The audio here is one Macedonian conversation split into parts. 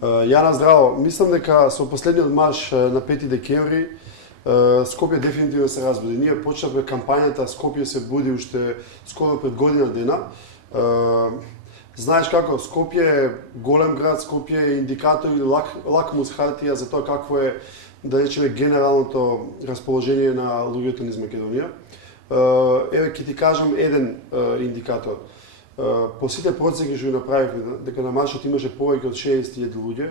Јана, здраво. Мислам дека со последниот марш на 5 декември Скопје дефинитивно се разбуди. Ние почнавме кампањата Скопје се буди уште скоро пред година дена. Знаеш како, Скопје е голем град, Скопје е индикатор или лакмус хартија за тоа какво е, да речеме, генералното расположение на луѓето низ Македонија. Еве ќе ти кажам еден индикатор. По сите процеси што ги направивме, дека на маршот имаше повеќе од 60.000 луѓе,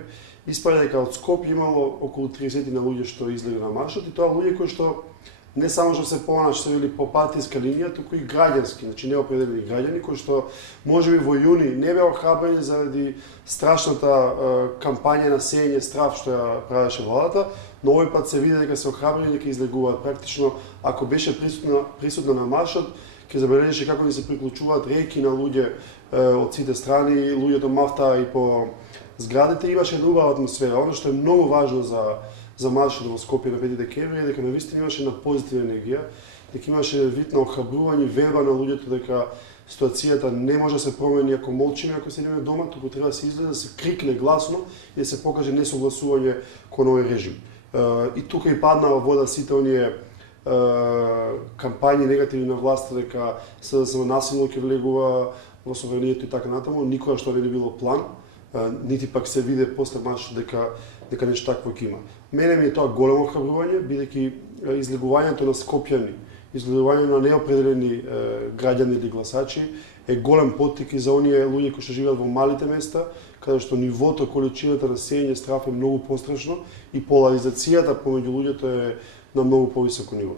испаѓа дека од Скопје имало околу 30 на луѓе што излегле на маршот, и тоа луѓе кои што не само што се понаштавили по партиска линија, туку и граѓански, значи неопределени граѓани кои што можеби во јуни не беа охрабрени заради страшната кампања на сеење страв што ја правеше владата, но овој пат се види дека се охрабрени, дека излегуваат. Практично, ако беше присутна на маршот, ќе забележеше како ни се приклучуваат реки на луѓе од сите страни, луѓето мафтаа и по зградите, имаше една убава атмосфера. Оно што е многу важно за маршот во Скопје на 5 декември е дека навистина имаше една позитивна енергија, дека имаше вид на охрабрување, верба на луѓето дека ситуацијата не може да се промени ако молчиме, ако седиме дома, туку треба да се излезе, да се крикне гласно и да се покаже несогласување кон овој режим. И тука и падна во вода сите оние кампањи негативни на власта дека СДСМ насилно ќе влегува во собранието и така натаму, никога што не било план, нити пак се виде после маршот дека нешто такво ќе има. Мене ми е тоа големо охрабрување, бидејќи излегувањето на скопјани, излегувањето на неопределени граѓани или гласачи е голем поттик и за оние луѓе кои што живеат во малите места, каде што нивото, количината на сеење страв е многу пострашно и поларизацијата помеѓу луѓето е на многу повисоко ниво.